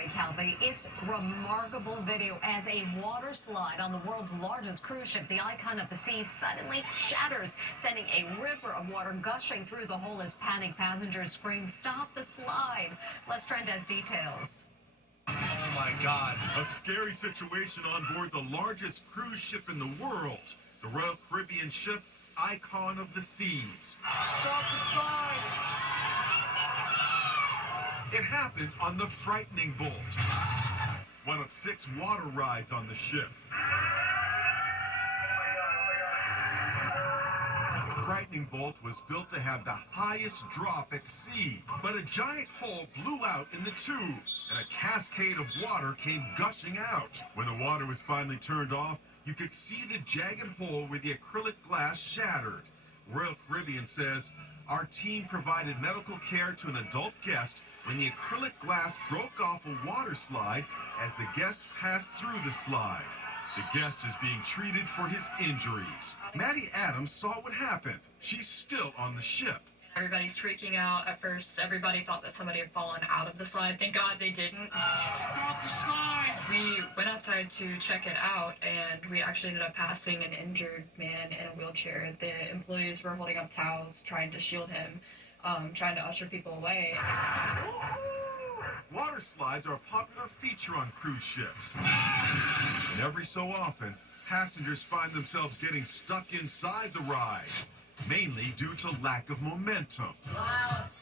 Calvi, it's remarkable video as a water slide on the world's largest cruise ship, the Icon of the Seas, suddenly shatters, sending a river of water gushing through the hole as panicked passengers scream, "Stop the slide." Les Trent has details. Oh my God. A scary situation on board the largest cruise ship in the world, the Royal Caribbean ship Icon of the Seas. Stop the slide. It happened on the Frightening Bolt, one of 6 water rides on the ship. The Frightening Bolt was built to have the highest drop at sea, but a giant hole blew out in the tube, and a cascade of water came gushing out. When the water was finally turned off, you could see the jagged hole where the acrylic glass shattered. Royal Caribbean says, "Our team provided medical care to an adult guest when the acrylic glass broke off a water slide as the guest passed through the slide. The guest is being treated for his injuries." Maddie Adams saw what happened. She's still on the ship. Everybody's freaking out. At first, everybody thought that somebody had fallen out of the slide. Thank God they didn't. Stop the slide! We went outside to check it out, and we actually ended up passing an injured man in a wheelchair. The employees were holding up towels, trying to shield him, trying to usher people away. Water slides are a popular feature on cruise ships. And every so often, passengers find themselves getting stuck inside the rides, mainly due to lack of momentum.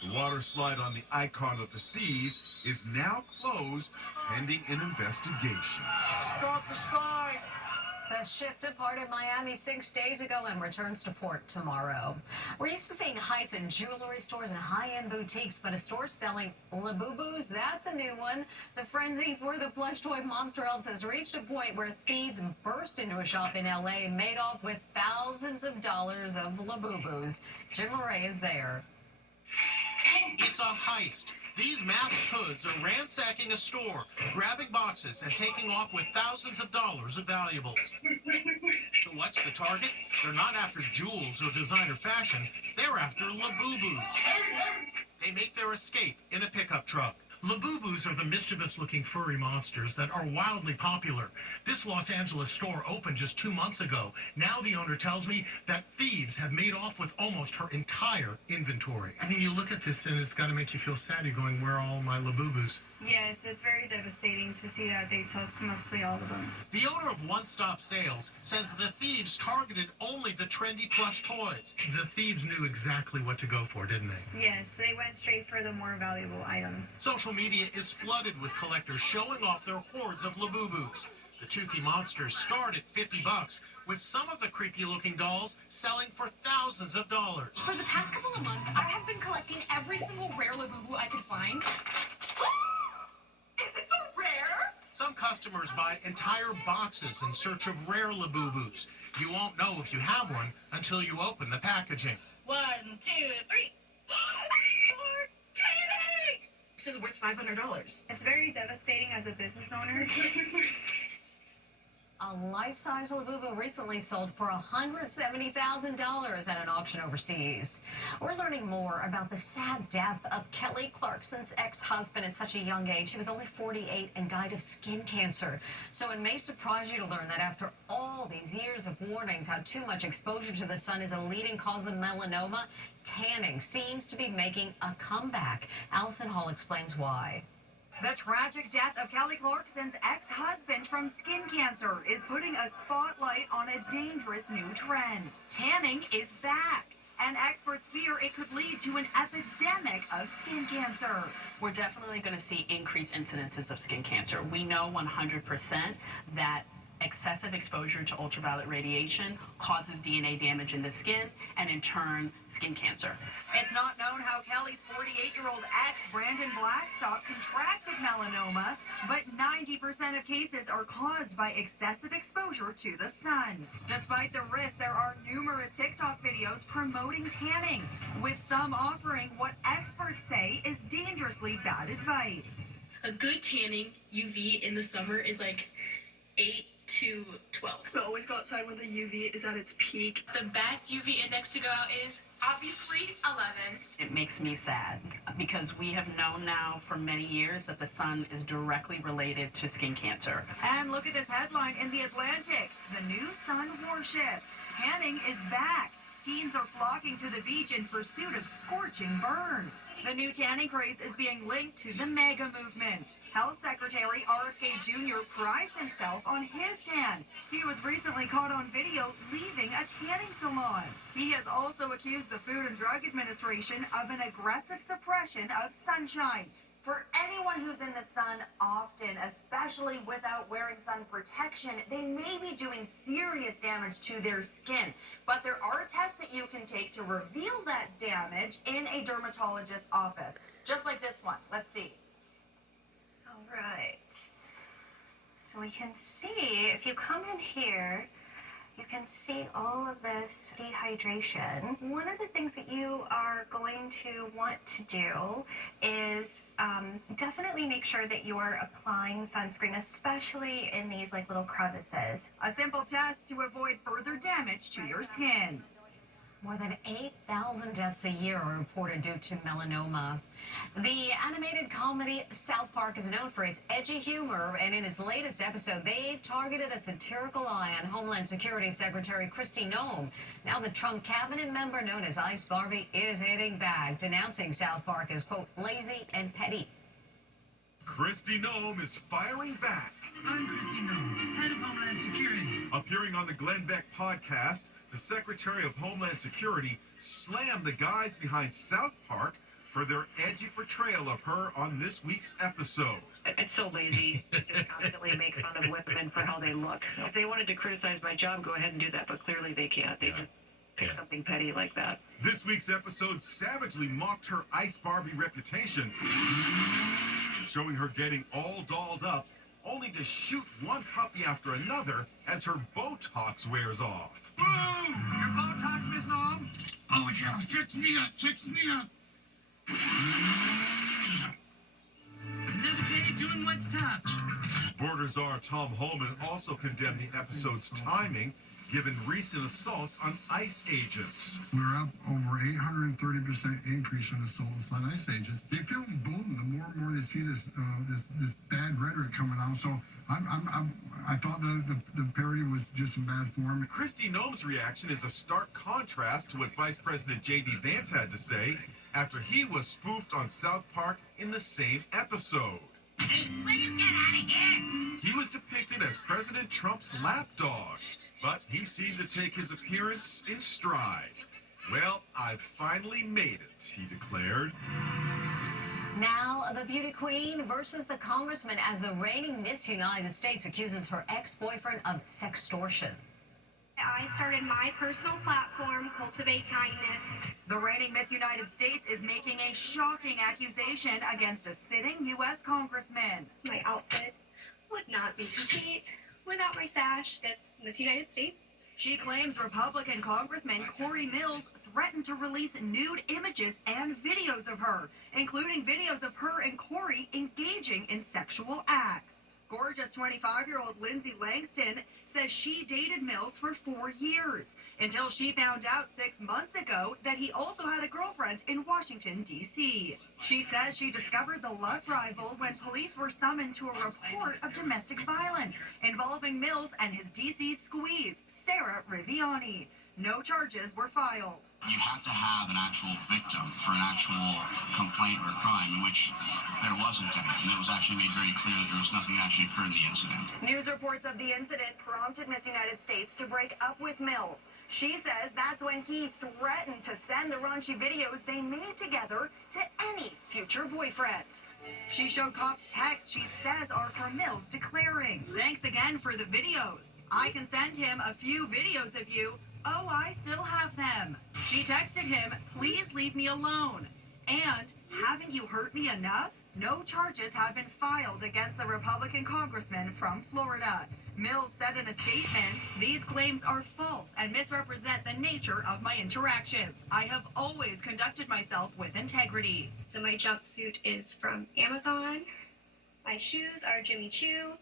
The water slide on the Icon of the Seas is now closed pending an investigation. Stop the slide! The ship departed Miami 6 days ago and returns to port tomorrow. We're used to seeing heists in jewelry stores and high-end boutiques, but a store selling Labubus, that's a new one. The frenzy for the plush toy monster elves has reached a point where thieves burst into a shop in L.A., made off with thousands of dollars of Labubus. Jim Murray is there. It's a heist. These masked hoods are ransacking a store, grabbing boxes and taking off with thousands of dollars of valuables. So what's the target? They're not after jewels or designer fashion. They're after Labubus. They make their escape in a pickup truck. Labubus are the mischievous-looking furry monsters that are wildly popular. This Los Angeles store opened just 2 months ago. Now the owner tells me that thieves have made off with almost her entire inventory. I mean, you look at this and it's got to make you feel sad. You're going, where are all my Labubus? Yes, it's very devastating to see that they took mostly all of them. The owner of One Stop Sales says the thieves targeted only the trendy plush toys. The thieves knew exactly what to go for, didn't they? Yes, they went straight for the more valuable items. Social media is flooded with collectors showing off their hordes of Labubus. The toothy monsters start at $50, with some of the creepy-looking dolls selling for thousands of dollars. For the past couple of months, I have been collecting every single rare Labubu I could find. Is it the rare? Some customers buy entire boxes in search of rare Labubus. You won't know if you have one until you open the packaging. 1, 2, 3. You're kidding! This is worth $500. It's very devastating as a business owner. A life-size Labubu recently sold for $170,000 at an auction overseas. We're learning more about the sad death of Kelly Clarkson's ex-husband at such a young age. He was only 48 and died of skin cancer. So it may surprise you to learn that after all these years of warnings how too much exposure to the sun is a leading cause of melanoma, tanning seems to be making a comeback. Allison Hall explains why. The tragic death of Kelly Clarkson's ex-husband from skin cancer is putting a spotlight on a dangerous new trend. Tanning is back, and experts fear it could lead to an epidemic of skin cancer. We're definitely going to see increased incidences of skin cancer. We know 100% that excessive exposure to ultraviolet radiation causes DNA damage in the skin and in turn skin cancer. It's not known how Kelly's 48-year-old ex, Brandon Blackstock, contracted melanoma, but 90% of cases are caused by excessive exposure to the sun. Despite the risk, there are numerous TikTok videos promoting tanning, with some offering what experts say is dangerously bad advice. A good tanning UV in the summer is like 8 to 12. We always go outside when the UV is at its peak. The best UV index to go out is obviously 11. It makes me sad because we have known now for many years that the sun is directly related to skin cancer. And look at this headline in The Atlantic. The new sun warship. Tanning is back. Teens are flocking to the beach in pursuit of scorching burns. The new tanning craze is being linked to the MAGA movement. Health Secretary RFK Jr. prides himself on his tan. He was recently caught on video leaving a tanning salon. He has also accused the Food and Drug Administration of an aggressive suppression of sunshine. For anyone who's in the sun often, especially without wearing sun protection, they may be doing serious damage to their skin. But there are tests that you can take to reveal that damage in a dermatologist's office. Just like this one. Let's see. All right. So we can see, if you come in here, you can see all of this dehydration. One of the things that you are going to want to do is definitely make sure that you are applying sunscreen, especially in these like little crevices. A simple test to avoid further damage to your skin. More than 8,000 deaths a year are reported due to melanoma. The animated comedy South Park is known for its edgy humor, and in its latest episode, they've targeted a satirical eye on Homeland Security Secretary Kristi Noem. Now the Trump cabinet member known as Ice Barbie is hitting back, denouncing South Park as, quote, lazy and petty. Kristi Noem is firing back. I'm Kristi Noem, head of Homeland Security. Appearing on the Glenn Beck podcast, the Secretary of Homeland Security slammed the guys behind South Park for their edgy portrayal of her on this week's episode. It's so lazy to just constantly make fun of women for how they look. If they wanted to criticize my job, go ahead and do that, but clearly they can't. They just pick something petty like that. This week's episode savagely mocked her Ice Barbie reputation, showing her getting all dolled up, only to shoot one puppy after another as her Botox wears off. Boo! Your Botox, Miss Noem? Oh, yeah, fix me up, fix me up. Another day doing what's tough. Border czar Tom Homan also condemned the episode's timing, given recent assaults on ICE agents. We're up over 830% increase in assaults on ICE agents. They feel emboldened the more and more they see this bad rhetoric coming out. So I thought the parody was just in bad form. Kristi Noem's reaction is a stark contrast to what Vice President J.D. Vance had to say after he was spoofed on South Park in the same episode. Hey, will you get out of here? He was depicted as President Trump's lapdog, but he seemed to take his appearance in stride. Well, I've finally made it, he declared. Now, the beauty queen versus the congressman as the reigning Miss United States accuses her ex-boyfriend of sextortion. I started my personal platform, Cultivate Kindness. The reigning Miss United States is making a shocking accusation against a sitting U.S. congressman. My outfit would not be complete without my sash. That's Miss United States. She claims Republican Congressman Corey Mills threatened to release nude images and videos of her, including videos of her and Corey engaging in sexual acts. Gorgeous 25-year-old Lindsay Langston says she dated Mills for 4 years until she found out 6 months ago that he also had a girlfriend in Washington, D.C. She says she discovered the love rival when police were summoned to a report of domestic violence involving Mills and his D.C. squeeze, Sarah Riviani. No charges were filed. You have to have an actual victim for an actual complaint or crime, in which there wasn't any, and it was actually made very clear that there was nothing that actually occurred in the incident. News reports of the incident prompted Miss United States to break up with Mills. She says that's when he threatened to send the raunchy videos they made together to any future boyfriend. She showed cops texts she says are from Mills declaring, "Thanks again for the videos. I can send him a few videos of you. Oh, I still have them." She texted him, "Please leave me alone." And, "Haven't you hurt me enough?" No charges have been filed against the Republican congressman from Florida. Mills said in a statement, "These claims are false and misrepresent the nature of my interactions. I have always conducted myself with integrity." So my jumpsuit is from Amazon. My shoes are Jimmy Choo.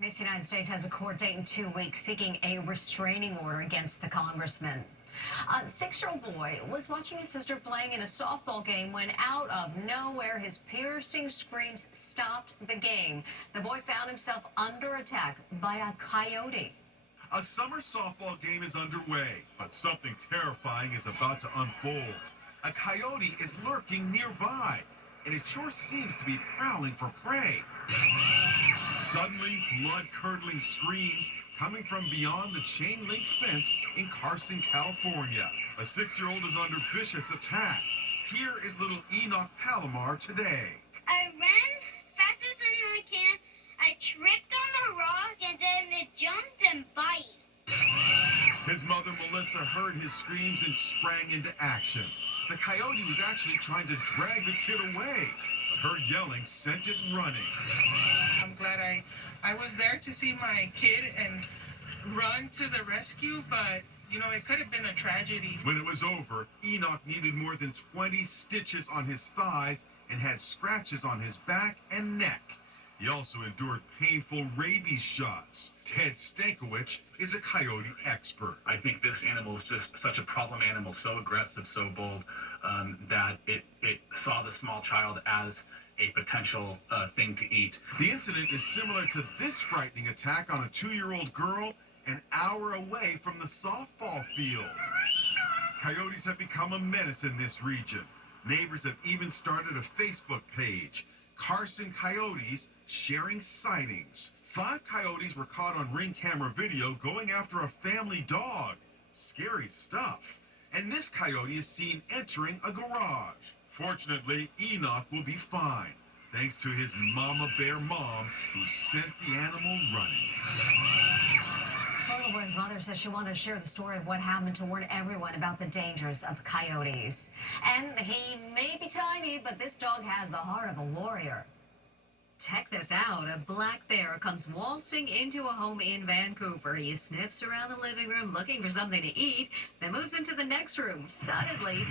Miss United States has a court date in 2 weeks seeking a restraining order against the congressman. A 6-year-old boy was watching his sister playing in a softball game when out of nowhere his piercing screams stopped the game. The boy found himself under attack by a coyote. A summer softball game is underway, but something terrifying is about to unfold. A coyote is lurking nearby, and it sure seems to be prowling for prey. Suddenly, blood-curdling screams coming from beyond the chain-link fence in Carson, California. A 6-year-old is under vicious attack. Here is little Enoch Palomar today. I ran fastest than I can. I tripped on a rock and then it jumped and bite. His mother, Melissa, heard his screams and sprang into action. The coyote was actually trying to drag the kid away, but her yelling sent it running. I'm glad I was there to see my kid and run to the rescue, but it could have been a tragedy. When it was over, Enoch needed more than 20 stitches on his thighs and had scratches on his back and neck. He also endured painful rabies shots. Ted Stankiewicz is a coyote expert. I think this animal is just such a problem animal, so aggressive, so bold, that it saw the small child as a potential thing to eat. The incident is similar to this frightening attack on a 2-year-old girl an hour away from the softball field. Coyotes have become a menace in this region. Neighbors have even started a Facebook page, Carson Coyotes Sharing Sightings. 5 coyotes were caught on Ring camera video going after a family dog. Scary stuff. And this coyote is seen entering a garage. Fortunately, Enoch will be fine, thanks to his mama bear mom who sent the animal running. The little boy's mother says she wanted to share the story of what happened to warn everyone about the dangers of coyotes. And he may be tiny, but this dog has the heart of a warrior. Check this out. A black bear comes waltzing into a home in Vancouver. He sniffs around the living room looking for something to eat, then moves into the next room. Suddenly,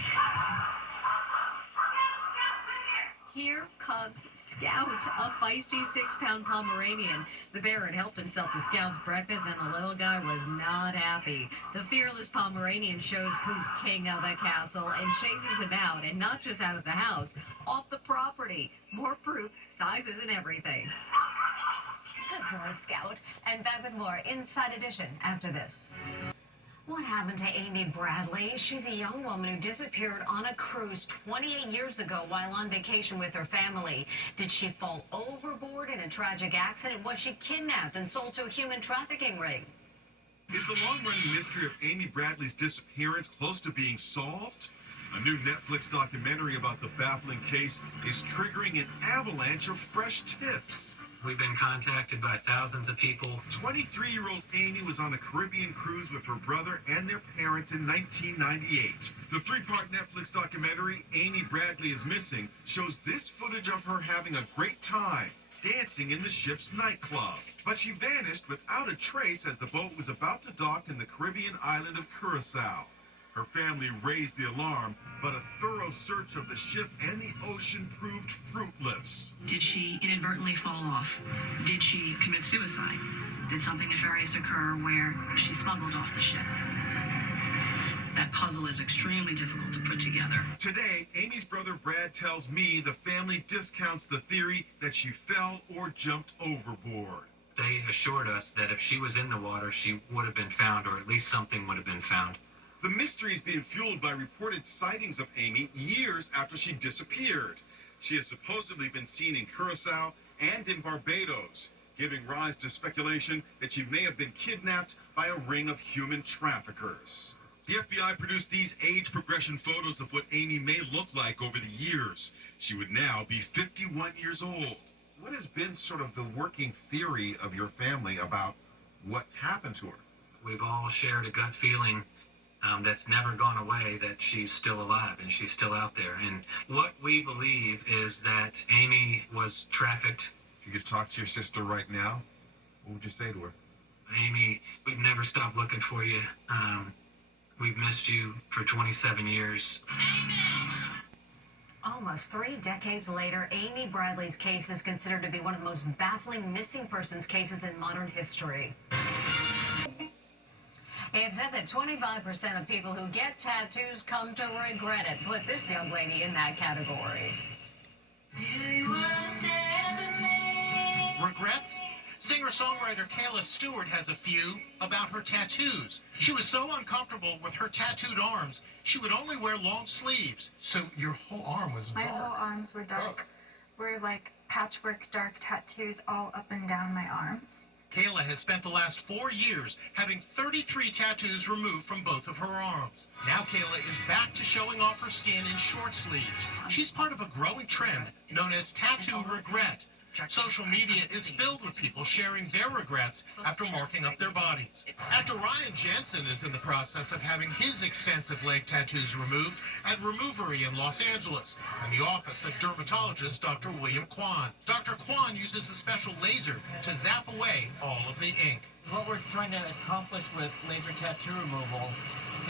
here comes Scout, a feisty 6-pound Pomeranian. The bear had helped himself to Scout's breakfast, and the little guy was not happy. The fearless Pomeranian shows who's king of the castle and chases him out, and not just out of the house, off the property. More proof, sizes and everything. Good boy, Scout. And back with more Inside Edition after this. What happened to Amy Bradley? She's a young woman who disappeared on a cruise 28 years ago while on vacation with her family. Did she fall overboard in a tragic accident? Was she kidnapped and sold to a human trafficking ring? Is the long-running mystery of Amy Bradley's disappearance close to being solved? A new Netflix documentary about the baffling case is triggering an avalanche of fresh tips. We've been contacted by thousands of people. 23-year-old Amy was on a Caribbean cruise with her brother and their parents in 1998. The 3-part Netflix documentary, Amy Bradley is Missing, shows this footage of her having a great time, dancing in the ship's nightclub. But she vanished without a trace as the boat was about to dock in the Caribbean island of Curacao. Her family raised the alarm, but a thorough search of the ship and the ocean proved fruitless. Did she inadvertently fall off? Did she commit suicide? Did something nefarious occur where she smuggled off the ship? That puzzle is extremely difficult to put together. Today, Amy's brother Brad tells me the family discounts the theory that she fell or jumped overboard. They assured us that if she was in the water, she would have been found, or at least something would have been found. The mystery is being fueled by reported sightings of Amy years after she disappeared. She has supposedly been seen in Curacao and in Barbados, giving rise to speculation that she may have been kidnapped by a ring of human traffickers. The FBI produced these age progression photos of what Amy may look like over the years. She would now be 51 years old. What has been sort of the working theory of your family about what happened to her? We've all shared a gut feeling that's never gone away, that she's still alive and she's still out there. And what we believe is that Amy was trafficked. If you could talk to your sister right now, what would you say to her? Amy, we've never stopped looking for you. We've missed you for 27 years. Almost 3 decades later, Amy Bradley's case is considered to be one of the most baffling missing persons cases in modern history. It's said that 25% of people who get tattoos come to regret it. Put this young lady in that category. Do you wanna dance with me? Regrets? Singer-songwriter Kayla Stewart has a few about her tattoos. She was so uncomfortable with her tattooed arms, she would only wear long sleeves. So your whole arm was My dark. whole arms were dark. Were like patchwork dark tattoos all up and down my arms. Kayla has spent the last 4 years having 33 tattoos removed from both of her arms. Now Kayla is back to showing off her skin in short sleeves. She's part of a growing trend known as tattoo regrets. Social media is filled with people sharing their regrets after marking up their bodies. Actor Ryan Jensen is in the process of having his extensive leg tattoos removed at Removery in Los Angeles and the office of dermatologist Dr. William Kwan. Dr. Kwan uses a special laser to zap away all of the ink. What we're trying to accomplish with laser tattoo removal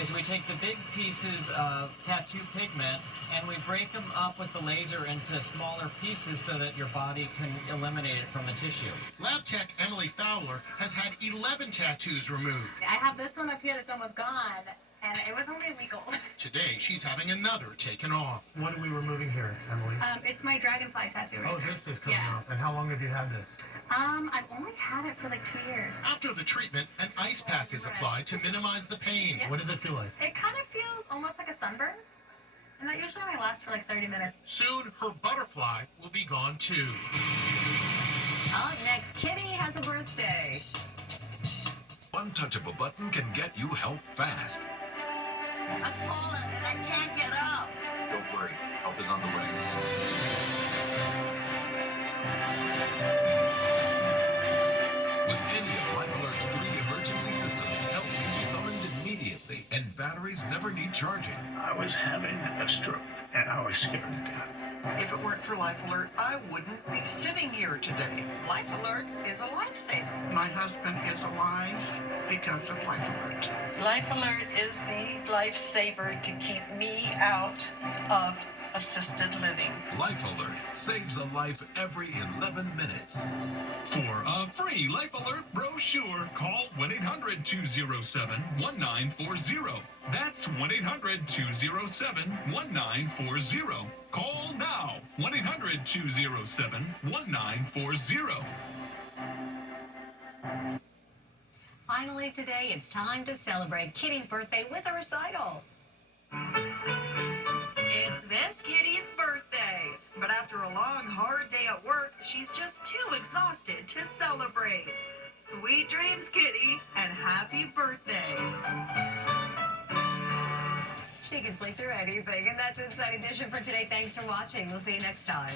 is we take the big pieces of tattoo pigment and we break them up with the laser into smaller pieces so that your body can eliminate it from the tissue. Lab tech Emily Fowler has had 11 tattoos removed. I have this one up here that's almost gone, and it was only legal. Today, she's having another taken off. What are we removing here, Emily? It's my dragonfly tattoo right Oh, here. this is coming off. And how long have you had this? I've only had it for like 2 years. After the treatment, an ice pack is applied to minimize the pain. Yes. What does it feel like? It kind of feels almost like a sunburn, and that usually only lasts for like 30 minutes. Soon, her butterfly will be gone too. Up next, Kitty has a birthday. One touch of a button can get you help fast. I'm falling and I can't get up. Don't worry, help is on the way. With any of Life Alert's 3 emergency systems, help can be summoned immediately, and batteries never need charging. I was having a stroke, and I was scared to death. If it weren't for Life Alert, I wouldn't be sitting here today. Life Alert is a lifesaver. My husband is alive because of Life Alert. Life Alert is the lifesaver to keep me out of assisted living. Life Alert saves a life every 11 minutes. For a free Life Alert brochure, call 1-800-207-1940. That's 1-800-207-1940. Call now. 1-800-207-1940. Finally today, it's time to celebrate Kitty's birthday with a recital. It's this kitty's birthday, but after a long, hard day at work, she's just too exhausted to celebrate. Sweet dreams, Kitty, and happy birthday. She can sleep through anything, and that's Inside Edition for today. Thanks for watching. We'll see you next time.